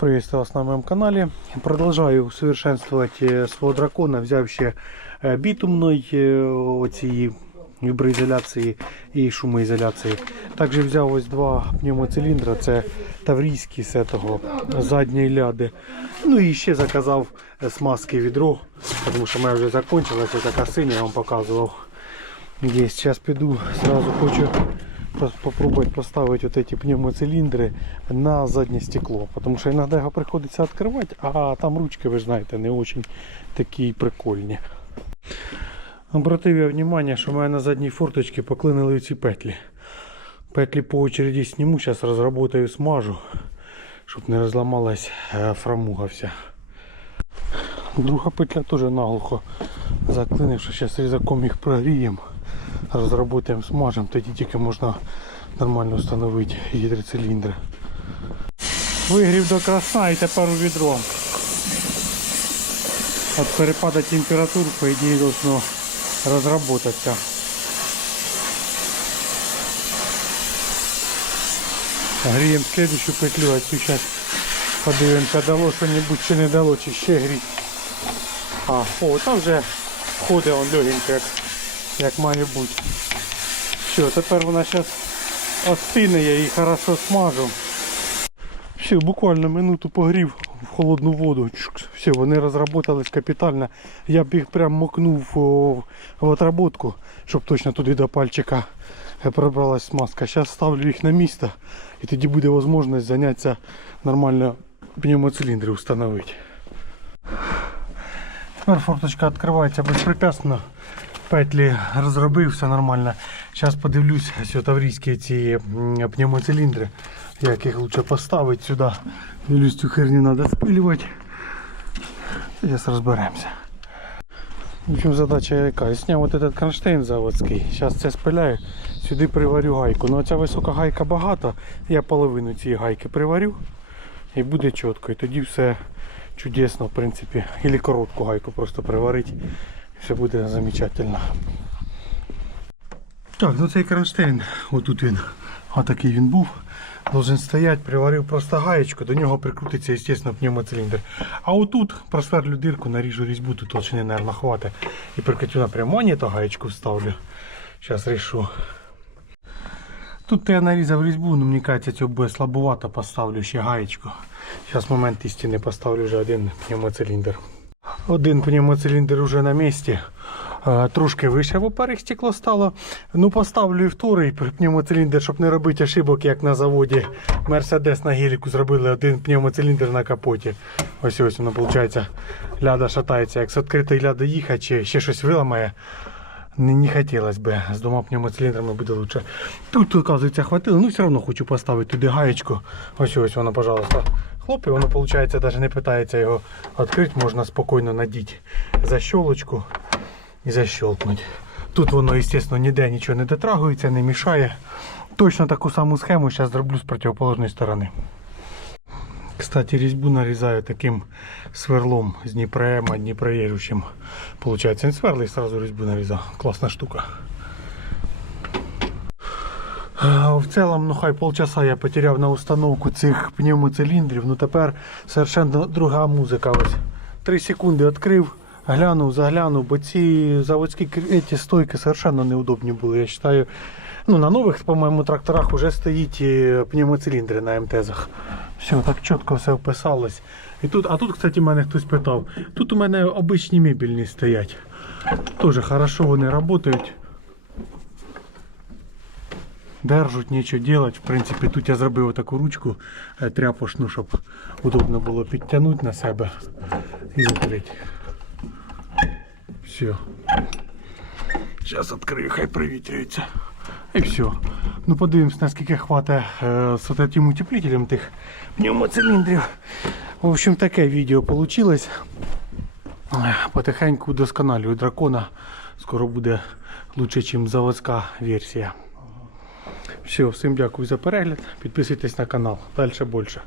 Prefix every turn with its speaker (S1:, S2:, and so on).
S1: Приветствую вас на моем канале. Продолжаю усовершенствовать э, свого дракона. Взяв ще е, бітумної е, оці віброізоляції і шумоізоляції. Також взяв ось два пневмоциліндра. Це таврійські з того задньої ляди. Ну і ще заказав смазки відро, тому що моя вже закінчилася, така синя, я вам показував. Є, зараз піду, сразу хочу попробовать поставить вот эти пневмоцилиндры на заднее стекло. Потому что иногда его приходится открывать, а там ручки, ви ж знаєте, не очень такі прикольні. Обратив я внимание, що в мене на задній форточці поклинили ці петлі. Петлі по очереді сниму, зараз розработаю, смажу, щоб не розламалась е, фрамуга вся. Друга петля теж наглухо заклинив, що зараз різаком їх прогріємо розработаємо, смажемо, тоді тільки можна нормально встановити гідроциліндри. Вигрів до красна і тепер у відро. От перепада температур, по ідеї, должно розробитися. Гріємо следующу петлю, а цю зараз подивимося, дало що-небудь чи не дало, чи ще гріть. А, о, там вже ходить он легенько, як має бути. Все, тепер вона зараз остине, я її хорошо смажу. Все, буквально минуту погрів в холодну воду. Все, вони розработались капітально. Я б їх прям мокнув в отработку, щоб точно туди до пальчика пробралась смазка. Зараз ставлю їх на місце і тоді буде можливість зайнятися нормально пневмоциліндри встановити. Тепер форточка відкривається безпрепятственно. Петлі розробив, все нормально. Зараз подивлюсь, ось таврійські ці пневмоциліндри, як їх лучше поставити сюди. Дивлюсь, цю херню треба спилювати. Зараз розберемося. В общем, задача яка? Я Сняв этот кронштейн заводський. Зараз це спиляю, сюди приварю гайку. Ну ця висока гайка багато, я половину цієї гайки приварю і буде чітко. І тоді все чудесно, в принципі. Или коротку гайку просто приварити. Все буде замечательно. Так, ну цей кронштейн, отут він, отакий він був. Должен стояти, приварив просто гаєчку, до нього прикрутиться, звісно, пневмоциліндр. А отут просверлю дирку, наріжу різьбу, тут толщини, наверное, хватить. І прикрутю напряму, а ні, то гаєчку вставлю. Зараз рішу. Тут я нарізав різьбу, ну мені кажеться, цього буде слабовато, поставлю ще гаєчку. Зараз момент істини поставлю вже один пневмоциліндр. Один пневмоциліндр вже на місці. Трошки вище поперек стекло стало. Ну поставлю і вторий пневмоциліндр, щоб не робити ошибок, як на заводі Мерседес на геліку зробили один пневмоциліндр на капоті. Ось ось воно виходить. Ляда шатається. Як з відкритої ляди їхати, чи ще щось виламає. Не, не хотілося б, з двома пневмоциліндрами буде лучше. Тут, оказується, хватило, ну все одно хочу поставити туди гаєчку. Ось ось воно, пожалуйста. Хлоп, і воно, виходить, навіть не питається його відкрити, можна спокійно надіти защолочку і защелкнути. Тут воно, звісно, ніде нічого не дотрагується, не мішає. Точно таку саму схему зараз зроблю з противоположної сторони. Кстати, різьбу нарізаю таким сверлом з Дніпроема, Дніпроєжучим. Получається, не сверлий, сразу різьбу нарізав. Класна штука. В цілому, ну хай полчаса я потеряв на установку цих пневмоциліндрів. Ну тепер совершенно друга музика. Ось. Три секунди відкрив, глянув, заглянув, бо ці заводські ці стойки совершенно неудобні були. Я вважаю, ну на нових, по-моєму, тракторах вже стоїть е, пневмоциліндри на МТЗах. Все, так чітко все вписалось. І тут, а тут, кстати, мене хтось питав. Тут у мене обичні мебільні стоять. Тоже хорошо вони працюють. Держуть, нічого делать. В принципі, тут я зробив таку ручку е, тряпошну, щоб удобно було підтягнути на себе і закрити. Все. Зараз відкрию, хай привітрюється. І все. Ну подивимось, наскільки хватить е, з отим утеплителем тих пневмоциліндрів. В общем, таке відео вийшло. Потихеньку удосконалюю дракона. Скоро буде краще, ніж заводська версія. Все, всім дякую за перегляд. Підписуйтесь на канал. Далі більше.